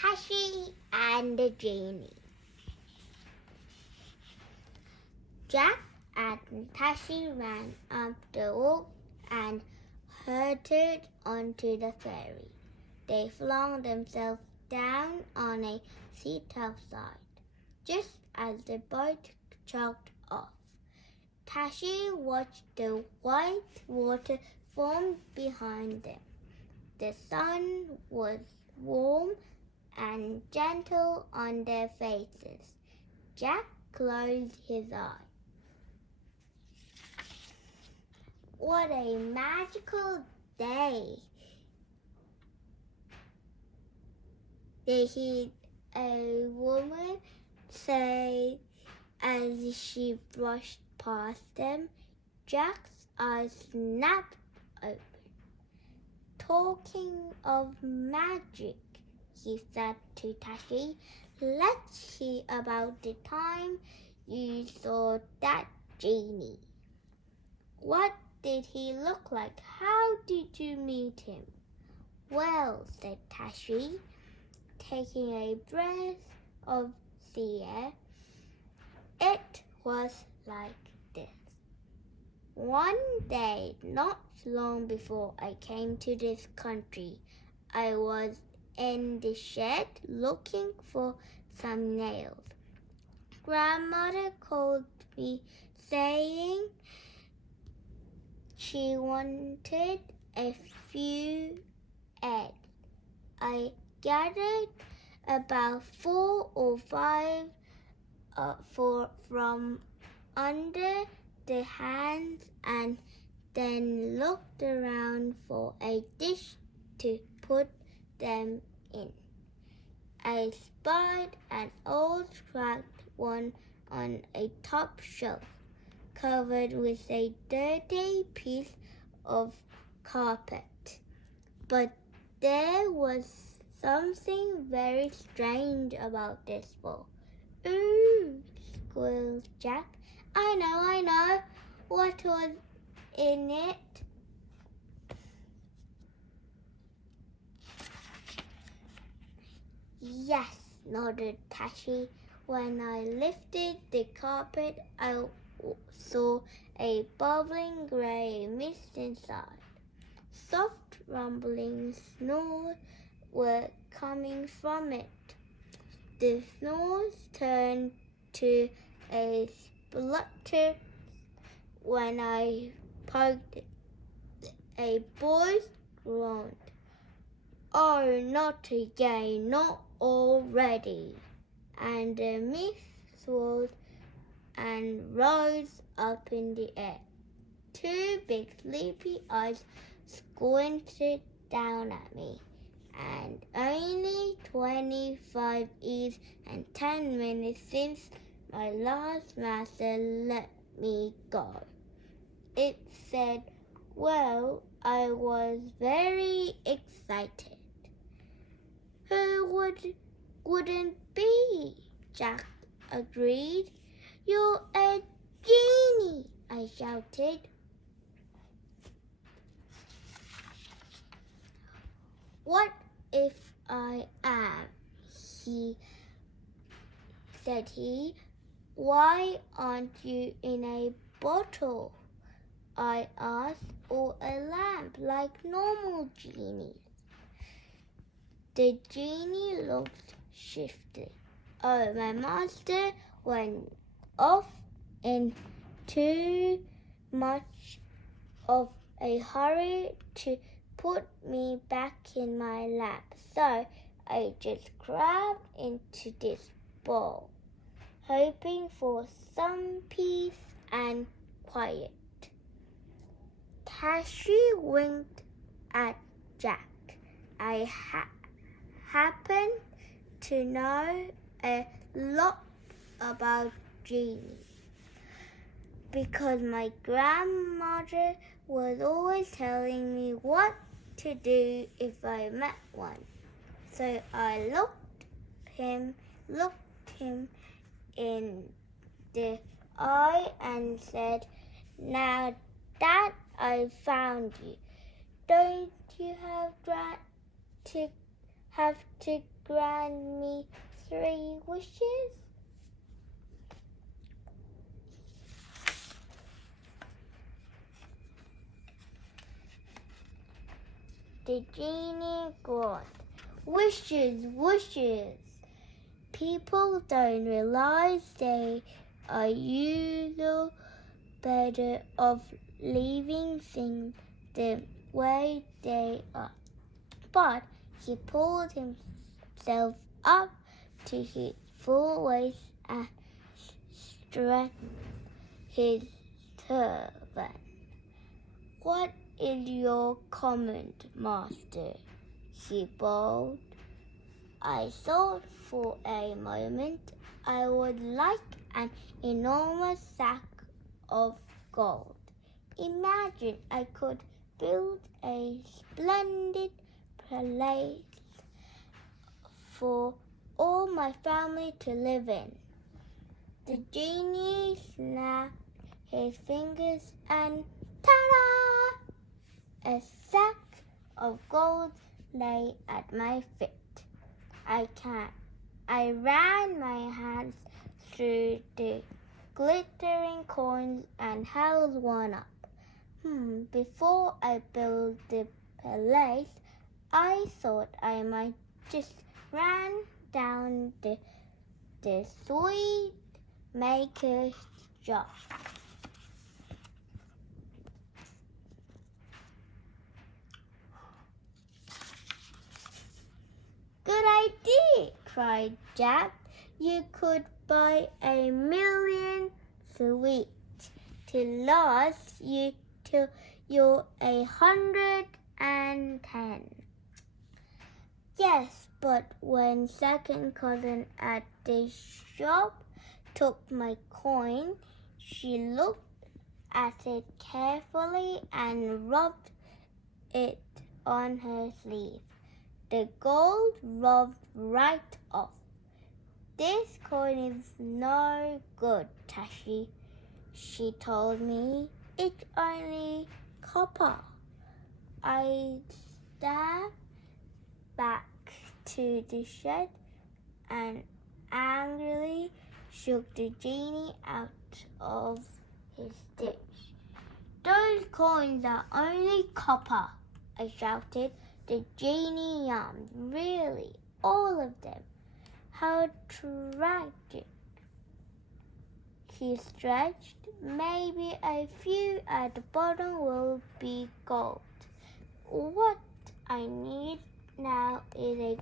Tashi and the Genie. Jack and Tashi ran up the walk and hurtled onto the ferry. They flung themselves down on a seat outside, just as the boat chugged off. Tashi watched the white water form behind them. The sun was warm and gentle on their faces. Jack closed his eyes. What a magical day! They heard a woman say as she brushed past them. Jack's eyes snapped open. Talking of magic, he said to Tashi, let's hear about the time you saw that genie. What did he look like? How did you meet him? Well, said Tashi, taking a breath of the air, it was like this. One day, not long before I came to this country, I was in the shed looking for some nails. Grandmother called me saying she wanted a few eggs. I gathered about 4 or 5 from under the hands and then looked around for a dish to put them in. I spied an old cracked one on a top shelf, covered with a dirty piece of carpet. But there was something very strange about this bowl. Ooh, squealed Jack. I know. What was in it? Yes, nodded Tashi. When I lifted the carpet, I saw a bubbling grey mist inside. Soft rumbling snores were coming from it. The snores turned to a splutter when I poked it. A voice groaned. Oh, not again, not already. And the mist swirled and rose up in the air. 2 big sleepy eyes squinted down at me. And only 25 years and 10 minutes since my last master let me go. It said, well, I was very excited. Who wouldn't be? Jack agreed. You're a genie, I shouted. What if I am? Said he. Why aren't you in a bottle? I asked, or a lamp like normal genies. The genie looked shifty. Oh, my master went off in too much of a hurry to put me back in my lap, so I just crawled into this bowl, hoping for some peace and quiet. Tashi winked at Jack. I happen to know a lot about genies because my grandmother was always telling me what to do if I met one. So I looked him in the eye and said, now that I found you, don't you have to grant me 3 wishes? The genie groaned. Wishes, wishes. People don't realize they are usually better off leaving things the way they are. But he pulled himself up to his full weight and stretched his turban. What is your command, master? He bowed. I thought for a moment I would like an enormous sack of gold. Imagine I could build a splendid palace for all my family to live in. The genie snapped his fingers and ta-da! A sack of gold lay at my feet. I ran my hands through the glittering coins and held one up. Before I built the palace, I thought I might just run down the sweet maker's job. Good idea, cried Jack. You could buy 1,000,000 sweets to last you till you're 110. Yes, but when second cousin at the shop took my coin, she looked at it carefully and rubbed it on her sleeve. The gold rubbed right off. This coin is no good, Tashi, she told me. It's only copper. I stepped back to the shed and angrily shook the genie out of his dish. Those coins are only copper, I shouted. The genie yawned. Really, all of them? How tragic. He stretched. Maybe a few at the bottom will be gold. What I need now is a